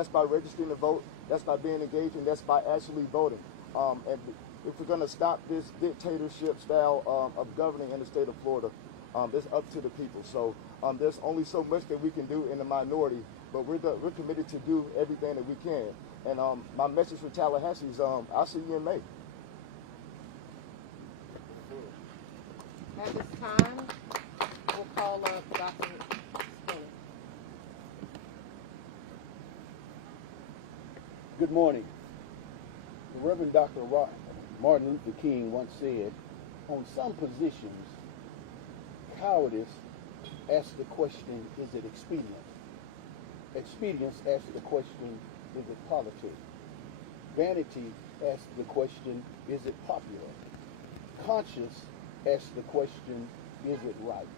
That's by registering to vote. That's by being engaged, and that's by actually voting. And if we're going to stop this dictatorship style of governing in the state of Florida, it's up to the people. So there's only so much that we can do in the minority, but we're committed to do everything that we can. And my message for Tallahassee is I'll see you in May. At this time, we'll call up Dr. Spiller. Good morning. The Reverend Dr. Martin Luther King once said, on some positions, cowardice asks the question, is it expedient? Expedience asks the question, is it politic? Vanity asks the question, is it popular? Conscience asks the question, is it right?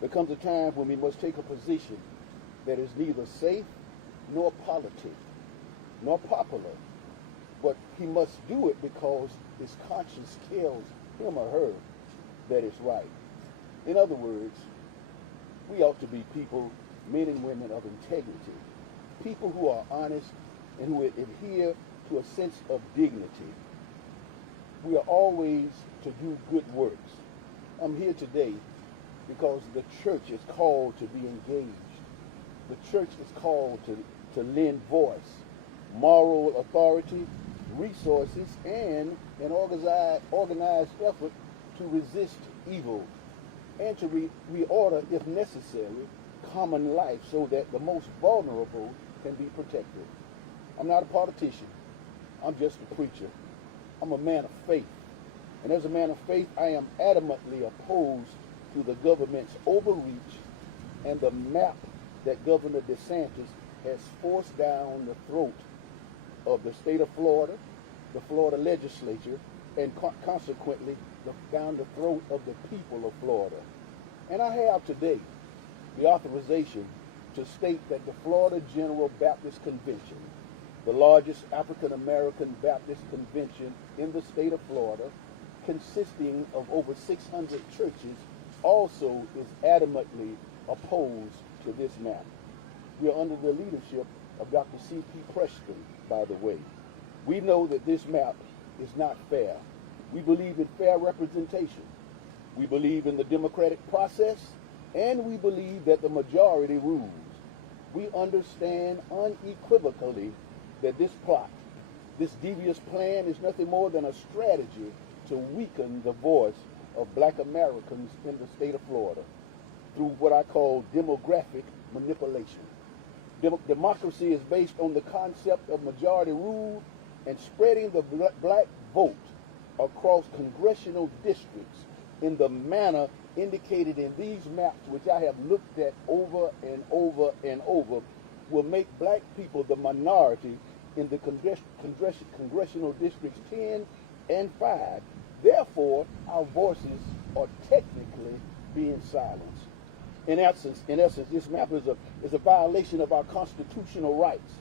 There comes a time when we must take a position that is neither safe nor politic, nor popular, but he must do it because his conscience tells him or her that it's right. In other words, we ought to be people, men and women of integrity, people who are honest and who adhere to a sense of dignity. We are always to do good works. I'm here today because the church is called to be engaged. The church is called to lend voice, moral authority, resources, and an organized effort to resist evil and to reorder, if necessary, common life so that the most vulnerable can be protected. I'm not a politician. I'm just a preacher. I'm a man of faith. And as a man of faith, I am adamantly opposed to the government's overreach and the map that Governor DeSantis has forced down the throat of the state of Florida, the Florida legislature, and consequently down the throat of the people of Florida. And I have today the authorization to state that the Florida General Baptist Convention, the largest African-American Baptist convention in the state of Florida, consisting of over 600 churches, also is adamantly opposed to this map. We are under the leadership of Dr. C.P. Preston, by the way. We know that this map is not fair. We believe in fair representation. We believe in the democratic process, and we believe that the majority rules. We understand unequivocally that this plot, this devious plan, is nothing more than a strategy to weaken the voice of black Americans in the state of Florida through what I call demographic manipulation. Democracy is based on the concept of majority rule and spreading the black vote across congressional districts in the manner indicated in these maps, which I have looked at over and over and over, will make black people the minority in the congressional districts 10 and 5. Therefore, our voices are technically being silenced. In essence, this map is a violation of our constitutional rights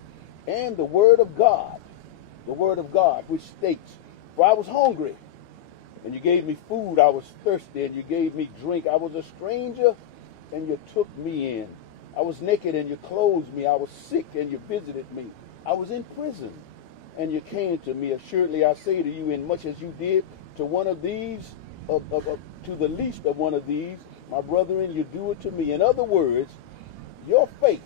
and the Word of God, which states, "For I was hungry, and you gave me food. I was thirsty, and you gave me drink. I was a stranger, and you took me in. I was naked, and you clothed me. I was sick, and you visited me. I was in prison, and you came to me. Assuredly, I say to you, in much as you did to one of these, to the least of one of these, my brethren, you do it to me." In other words, your faith,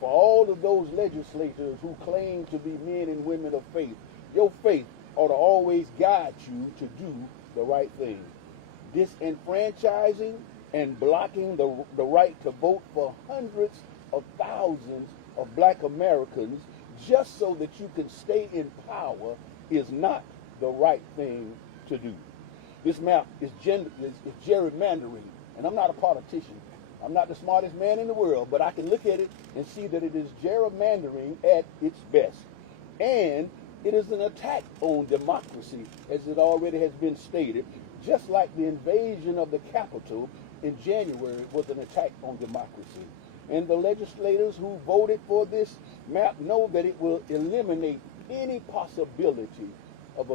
for all of those legislators who claim to be men and women of faith, your faith ought to always guide you to do the right thing. Disenfranchising and blocking the right to vote for hundreds of thousands of black Americans just so that you can stay in power is not the right thing to do. This map is gerrymandering, and I'm not a politician. I'm not the smartest man in the world, but I can look at it and see that it is gerrymandering at its best. And it is an attack on democracy, as it already has been stated, just like the invasion of the Capitol in January was an attack on democracy. And the legislators who voted for this map know that it will eliminate any possibility of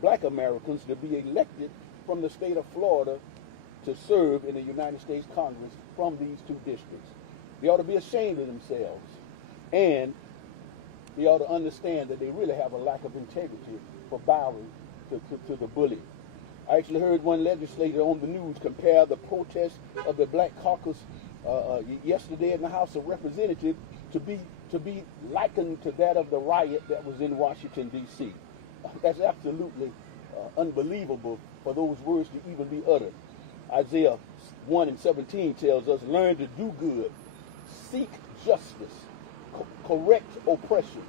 black Americans to be elected from the state of Florida to serve in the United States Congress from these two districts. They ought to be ashamed of themselves. And they ought to understand that they really have a lack of integrity for bowing to the bully. I actually heard one legislator on the news compare the protest of the Black Caucus yesterday in the House of Representatives to be likened to that of the riot that was in Washington, D.C. That's absolutely unbelievable for those words to even be uttered. Isaiah 1:17 tells us, learn to do good, seek justice, correct oppression,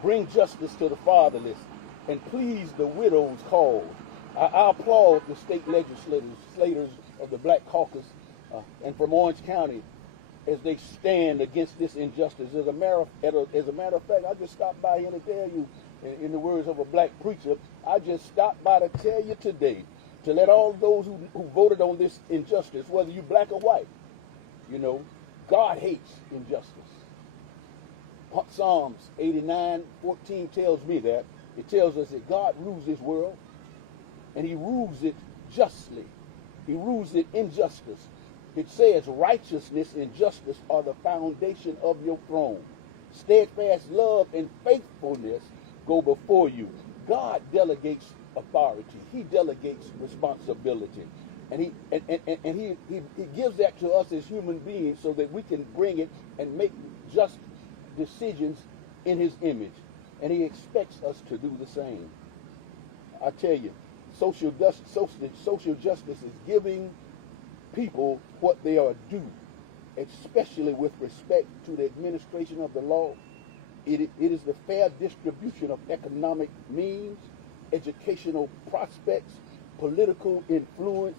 bring justice to the fatherless, and please the widow's cause. I applaud the state legislators of the Black Caucus and from Orange County as they stand against this injustice. As a matter of fact, I just stopped by here to tell you, in the words of a black preacher, I just stopped by to tell you today to let all those who voted on this injustice, whether you black or white, God hates injustice. Psalms 89:14 tells me that. It tells us that God rules this world, and he rules it justly. He rules it in justice. It says righteousness and justice are the foundation of your throne. Steadfast love and faithfulness go before you. God delegates authority. He delegates responsibility. And he gives that to us as human beings so that we can bring it and make just decisions in his image. And he expects us to do the same. I tell you, social justice is giving people what they are due, especially with respect to the administration of the law. It is the fair distribution of economic means, educational prospects, political influence,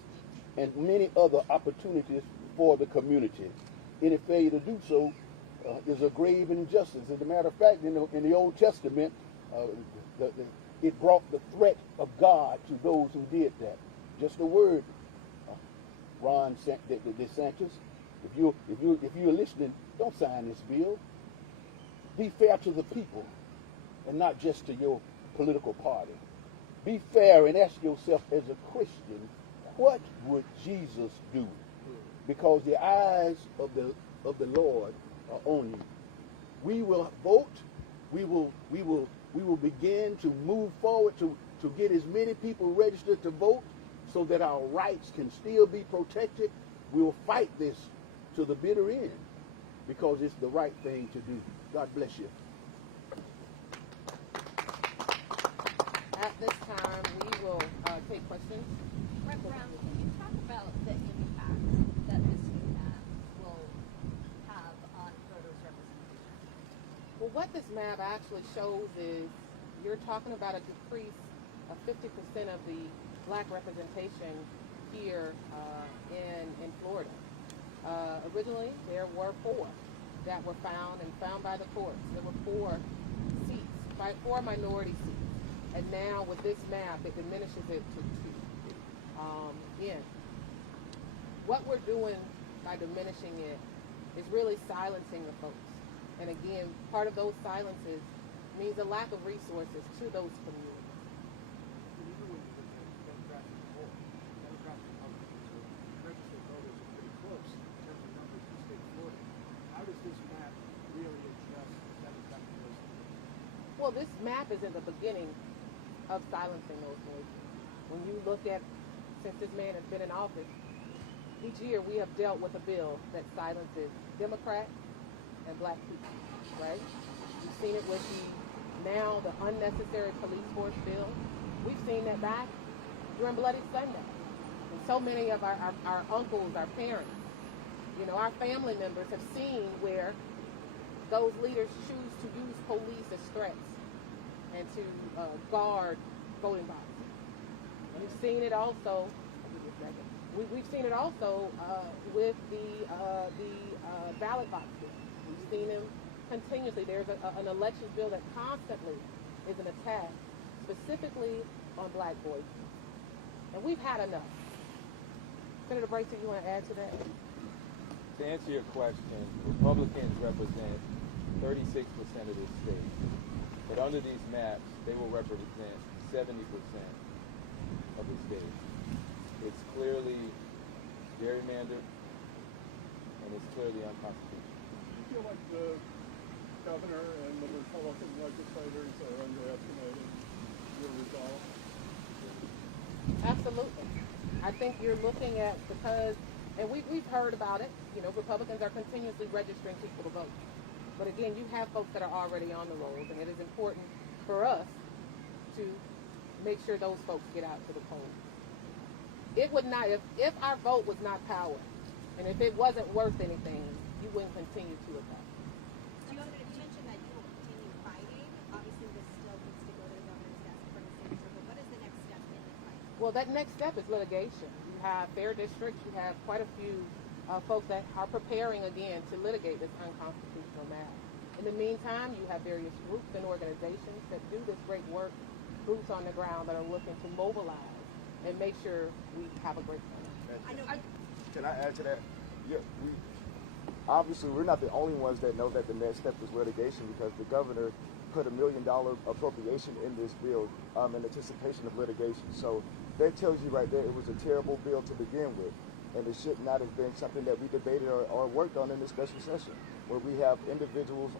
and many other opportunities for the community. Any failure to do so is a grave injustice. As a matter of fact, in the Old Testament, it brought the threat of God to those who did that. Just a word, Ron DeSantis. If you're listening, don't sign this bill. Be fair to the people, and not just to your political party. Be fair and ask yourself, as a Christian, what would Jesus do? Because the eyes of the Lord are on you. We will vote. We will begin to move forward to get as many people registered to vote so that our rights can still be protected. We will fight this to the bitter end because it's the right thing to do. God bless you. At this time, we will take questions. Reverend Brown, can you talk about the impact that this new map will have on voters' representation? Well, what this map actually shows is you're talking about a decrease of 50% of the black representation here in Florida. Originally, there were 4 that were found by the courts. There were 4 seats, 4 minority seats. And now with this map, it diminishes it to 2. Again, what we're doing by diminishing it is really silencing the folks. And again, part of those silences means a lack of resources to those communities. Even when you look at demographic poll, demographic numbers, registered voters are pretty close in terms of numbers in the state of Florida. How does this map really address demographic voices? Well, this map is in the beginning of silencing those voices. When you look at, since this man has been in office, each year we have dealt with a bill that silences Democrats and black people, right? We've seen it with the unnecessary police force bill. We've seen that back during Bloody Sunday. And so many of our uncles, our parents, our family members have seen where those leaders choose to use police as threats and to guard voting boxes. We've seen it also. We've seen it also with the ballot box bill. We've seen them continuously. There's an elections bill that constantly is an attack, specifically on black voices. And we've had enough. Senator Brayton, you want to add to that? To answer your question, Republicans represent 36% of this state. But under these maps, they will represent 70% of the state. It's clearly gerrymandered, and it's clearly unconstitutional. Do you feel like the governor and the Republican legislators are underestimating your resolve? Absolutely. I think you're looking at, because, and we've heard about it, you know, Republicans are continuously registering people to vote. But again, you have folks that are already on the rolls, and it is important for us to make sure those folks get out to the polls. It would not, if our vote was not power, and if it wasn't worth anything, you wouldn't continue to vote. So you mentioned that you will continue fighting. Obviously, this still needs to go to the governor's desk for the signature, but what is the next step in the fight? Well, that next step is litigation. You have fair districts, you have quite a few folks that are preparing again to litigate this unconstitutional matter. In the meantime, you have various groups and organizations that do this great work, groups on the ground that are looking to mobilize and make sure we have a great time. Can I add to that? Yeah, obviously we're not the only ones that know that the next step is litigation, because the governor put $1 million appropriation in this bill in anticipation of litigation. So that tells you right there it was a terrible bill to begin with, and it should not have been something that we debated or worked on in this special session, where we have individuals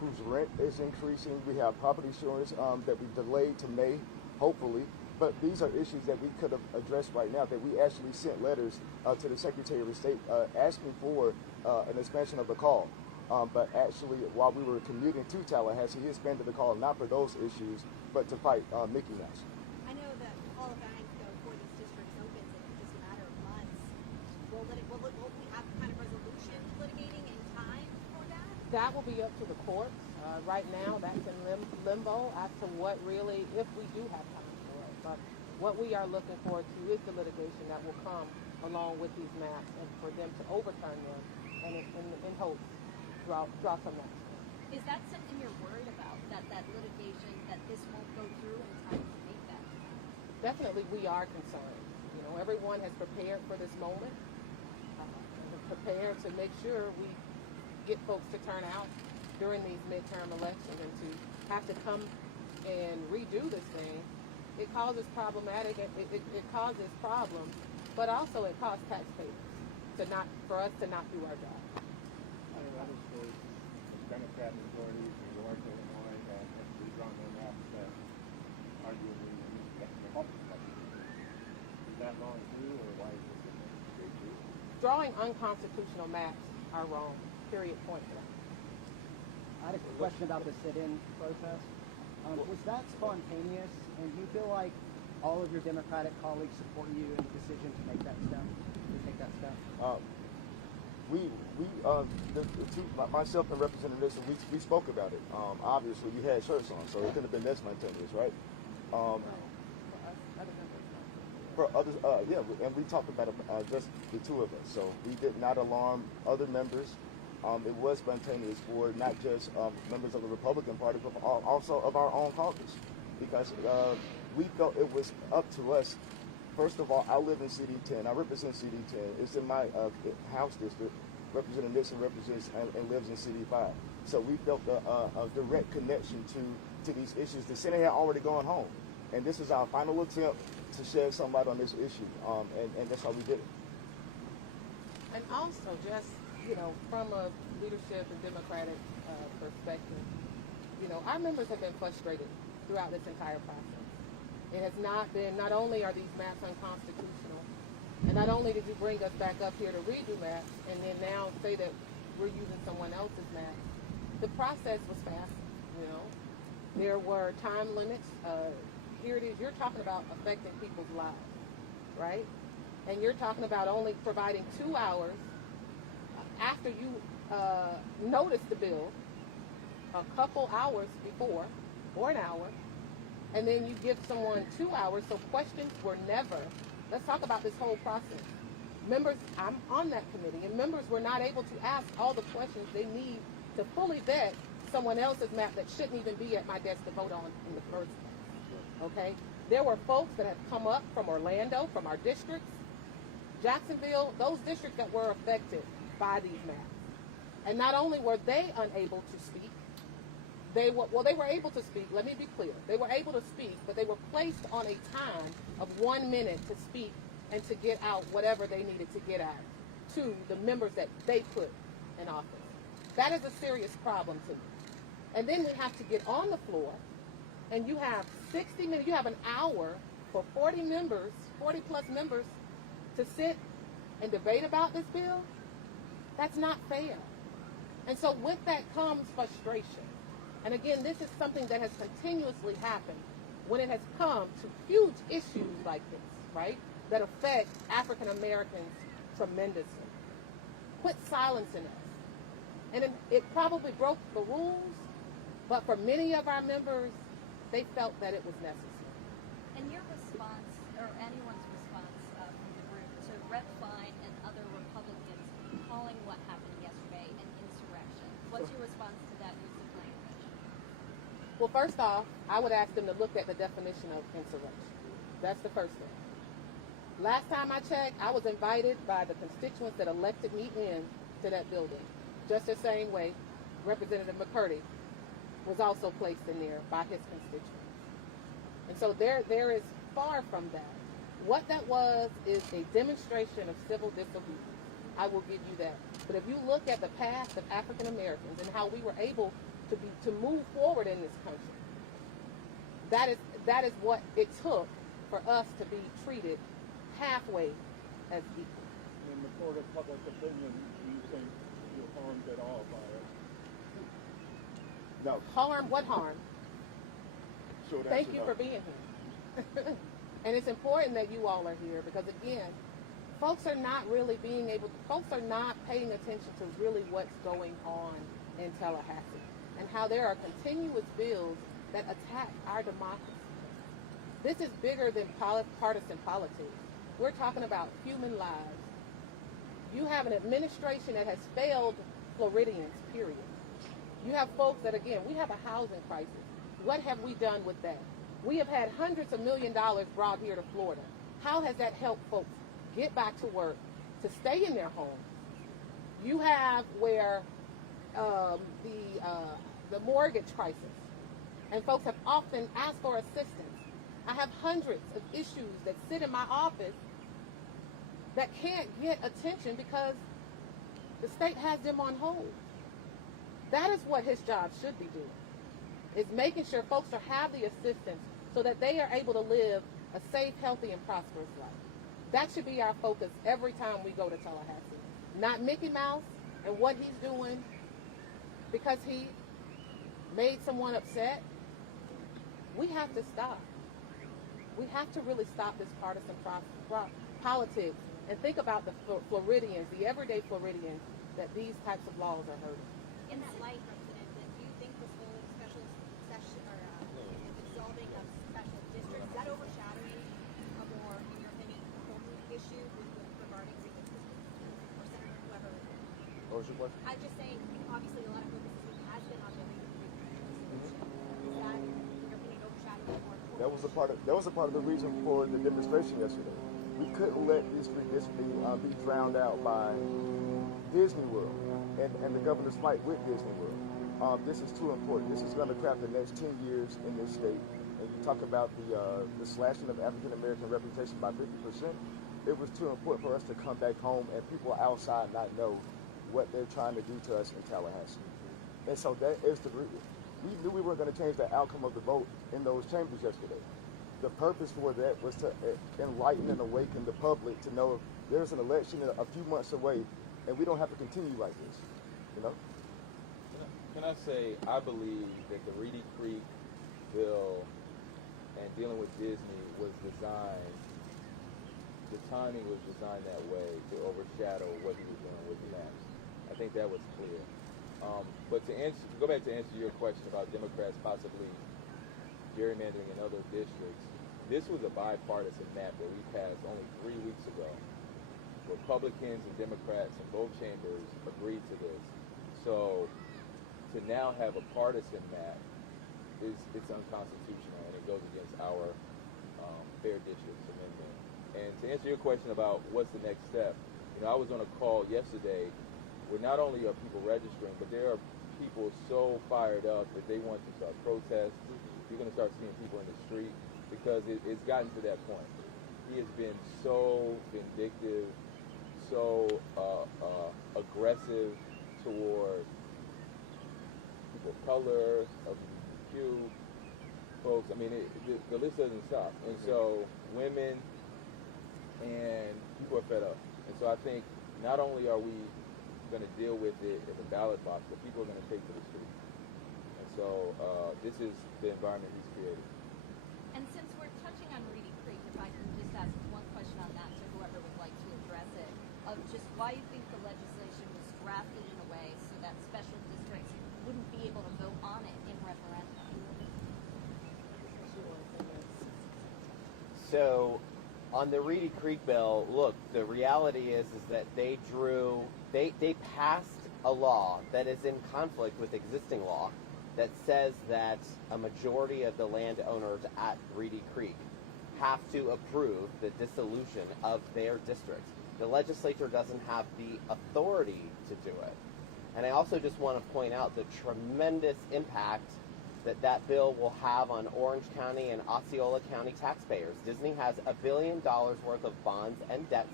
whose rent is increasing. We have property insurance that we delayed to May, hopefully. But these are issues that we could have addressed right now, that we actually sent letters to the Secretary of State asking for an expansion of the call. But actually, while we were commuting to Tallahassee, he expanded the call not for those issues, but to fight Mickey Mouse. I know that all of that, before this district opens in just a matter of months, will we have kind of resolution litigating in time for that? That will be up to the courts. Right now, that's in limbo as to what really, if we do have time for it. But what we are looking forward to is the litigation that will come along with these maps, and for them to overturn them and in hopes draw some maps. Is that something you're worried about, that litigation, that this won't go through in time to make that? Definitely, we are concerned. You know, everyone has prepared for this moment, prepared to make sure we get folks to turn out during these midterm elections, and to have to come and redo this thing. It causes problematic, it causes problems, but also it costs taxpayers for us to not do our job. I know other states, Democrat majorities in New York, Illinois, that have redrawn their maps that arguably the Republican party. Is that wrong too, or why is this a great too? Drawing unconstitutional maps are wrong. Period. Point blank. I had a question about the sit-in protest. Was that spontaneous, and do you feel like all of your Democratic colleagues support you in the decision to make that step, to take that step? Myself and Representative Nixon, we spoke about it. Obviously, you had shirts on, so it couldn't have been that spontaneous, right? For others, yeah, and we talked about it, just the two of us. So we did not alarm other members. It was spontaneous for not just members of the Republican Party, but also of our own caucus, because we felt it was up to us. First of all, I live in CD10. I represent CD10. It's in my House district. Representative Nixon represents and lives in CD5. So we felt a direct connection to these issues. The Senate had already gone home, and this is our final attempt to shed some light on this issue, and that's how we did it. And also, just, you know, from a leadership and Democratic perspective, you know, our members have been frustrated throughout this entire process. It has not been, not only are these maps unconstitutional, and not only did you bring us back up here to redo maps, and then now say that we're using someone else's maps, the process was fast, you know. There were time limits. Here it is, you're talking about affecting people's lives, right? And you're talking about only providing 2 hours after you notice the bill, a couple hours before, or an hour, and then you give someone 2 hours, so questions were never. Let's talk about this whole process. Members, I'm on that committee, and members were not able to ask all the questions they need to fully vet someone else's map that shouldn't even be at my desk to vote on in the first place, okay? There were folks that have come up from Orlando, from our districts, Jacksonville, those districts that were affected by these maps. And not only were they unable to speak, they were able to speak, let me be clear. They were able to speak, but they were placed on a time of 1 minute to speak and to get out whatever they needed to get out to the members that they put in office. That is a serious problem to me. And then we have to get on the floor, and you have 60 minutes, you have an hour for 40 members, 40 plus members, to sit and debate about this bill. That's not fair. And so with that comes frustration. And again, this is something that has continuously happened when it has come to huge issues like this, right, that affect African Americans tremendously. Quit silencing us. And it probably broke the rules, but for many of our members, they felt that it was necessary. And your response, or anyone's response from the group, to Rep. Fine and other Republicans calling what happened yesterday an insurrection, what's your response to that use of language? Well, first off, I would ask them to look at the definition of insurrection. That's the first thing. Last time I checked, I was invited by the constituents that elected me in to that building. Just the same way Representative McCurdy was also placed in there by his constituents. And so there is far from that. What that was is a demonstration of civil disobedience. I will give you that. But if you look at the past of African Americans and how we were able to move forward in this country, that is what it took for us to be treated halfway as equal. In the court of public opinion, do you think you're harmed at all by it? No. Harm? What harm? Short Thank answer, you no. for being here. And it's important that you all are here because, again, folks are not paying attention to really what's going on in Tallahassee and how there are continuous bills that attack our democracy. This is bigger than partisan politics. We're talking about human lives. You have an administration that has failed Floridians, period. You have folks that, again, we have a housing crisis. What have we done with that? We have had hundreds of $1 million brought here to Florida. How has that helped folks get back to work, to stay in their homes? You have where the mortgage crisis, and folks have often asked for assistance. I have hundreds of issues that sit in my office that can't get attention because the state has them on hold. That is what his job should be doing, is making sure folks have the assistance so that they are able to live a safe, healthy, and prosperous life. That should be our focus every time we go to Tallahassee. Not Mickey Mouse and what he's doing because he made someone upset. We have to stop. We have to really stop this partisan politics and think about the Floridians, the everyday Floridians, that these types of laws are hurting. In that light, Representative, do you think this whole special session or dissolving of special districts, is that overshadowing a more, in your opinion, important issue regarding grievances or Senator whoever? What was your question? I'm just saying, obviously, a lot of focus this week has been on the grievances. Is that, in your opinion, overshadowing more important? That was a part of the reason for the demonstration yesterday. We couldn't let this be drowned out by Disney World and the governor's fight with Disney World. This is too important. This is going to craft the next 10 years in this state. And you talk about the slashing of African American reputation by 50%. It was too important for us to come back home and people outside not know what they're trying to do to us in Tallahassee. And so that is we knew we weren't going to change the outcome of the vote in those chambers yesterday. The purpose for that was to enlighten and awaken the public to know there's an election a few months away and we don't have to continue like this, you know? Can I say, I believe that the Reedy Creek bill and dealing with Disney was designed, the timing was designed that way to overshadow what he was doing with the maps. I think that was clear. But to go back to answer your question about Democrats possibly gerrymandering in other districts, this was a bipartisan map that we passed only 3 weeks ago. Republicans and Democrats in both chambers agreed to this. So to now have a partisan map it's unconstitutional and it goes against our fair districts amendment. And to answer your question about what's the next step, I was on a call yesterday where not only are people registering, but there are people so fired up that they want to start protests. You're going to start seeing people in the street because it's gotten to that point. He has been so vindictive, so aggressive toward people of color, LGBTQ folks. I mean, the list doesn't stop. And so women and people are fed up. And so I think not only are we going to deal with it at the ballot box, but people are going to take to the street. And so this is the environment he's created. And since we're touching on Reedy Creek, if I can just ask one question on that to whoever would like to address it, of just why you think the legislation was drafted in a way so that special districts wouldn't be able to vote on it in referendum. So, on the Reedy Creek bill, look, the reality is that they passed a law that is in conflict with existing law that says that a majority of the landowners at Reedy Creek have to approve the dissolution of their district. The legislature doesn't have the authority to do it. And I also just want to point out the tremendous impact that bill will have on Orange County and Osceola County taxpayers. Disney has $1 billion worth of bonds and debts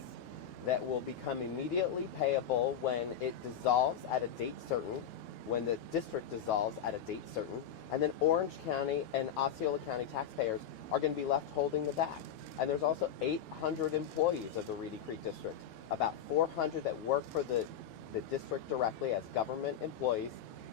that will become immediately payable when it dissolves at a date certain, when the district dissolves at a date certain, and then Orange County and Osceola County taxpayers are going to be left holding the bag. And there's also 800 employees of the Reedy Creek district, about 400 that work for the district directly as government employees,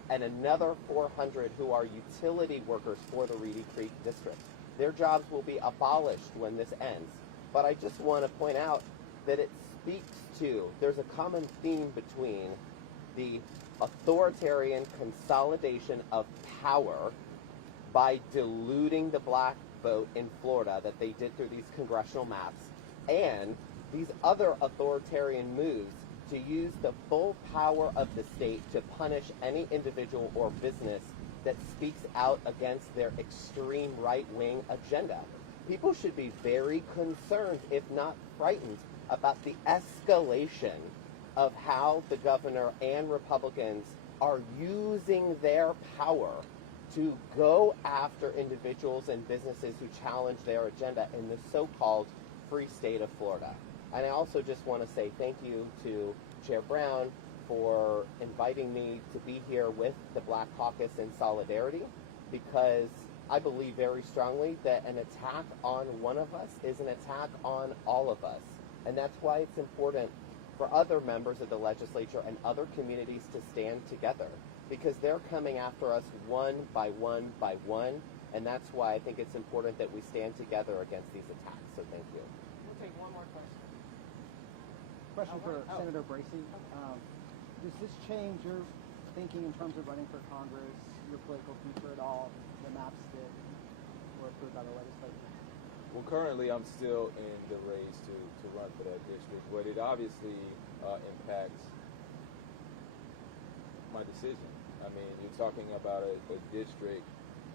and another 400 who are utility workers for the Reedy Creek district. Their jobs will be abolished when this ends. But I just want to point out that it speaks to, there's a common theme between the authoritarian consolidation of power by diluting the black vote in Florida that they did through these congressional maps, and these other authoritarian moves to use the full power of the state to punish any individual or business that speaks out against their extreme right-wing agenda. People should be very concerned, if not frightened, about the escalation of how the governor and Republicans are using their power to go after individuals and businesses who challenge their agenda in the so-called free state of Florida. And I also just want to say thank you to Chair Brown for inviting me to be here with the Black Caucus in solidarity, because I believe very strongly that an attack on one of us is an attack on all of us. And that's why it's important for other members of the legislature and other communities to stand together, because they're coming after us one by one by one, and that's why I think it's important that we stand together against these attacks. So thank you. We'll take one more question. Question for Senator Bracey. Does this change your thinking in terms of running for Congress, your political future at all, the maps that were approved by the legislature? Well, currently I'm still in the race to run for that district, but it obviously impacts my decision. I mean, you're talking about a district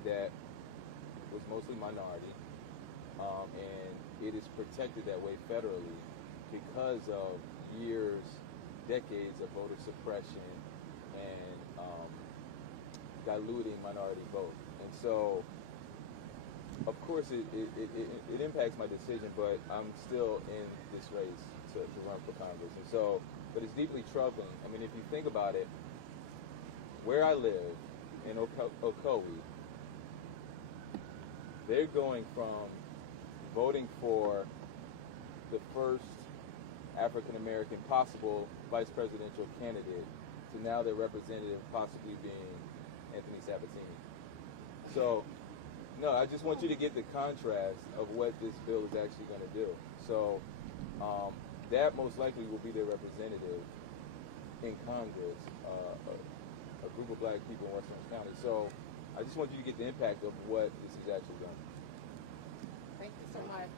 that was mostly minority, and it is protected that way federally because of decades of voter suppression and diluting minority vote. And so, of course, it impacts my decision, but I'm still in this race to run for Congress. And so, but it's deeply troubling. I mean, if you think about it, where I live in Ocoee, they're going from voting for the first African-American possible vice presidential candidate to now their representative possibly being Anthony Sabatini. So, no, I just want you to get the contrast of what this bill is actually going to do. So, that most likely will be their representative in Congress, a group of black people in West Orange County. So, I just want you to get the impact of what this is actually done. Thank you so much.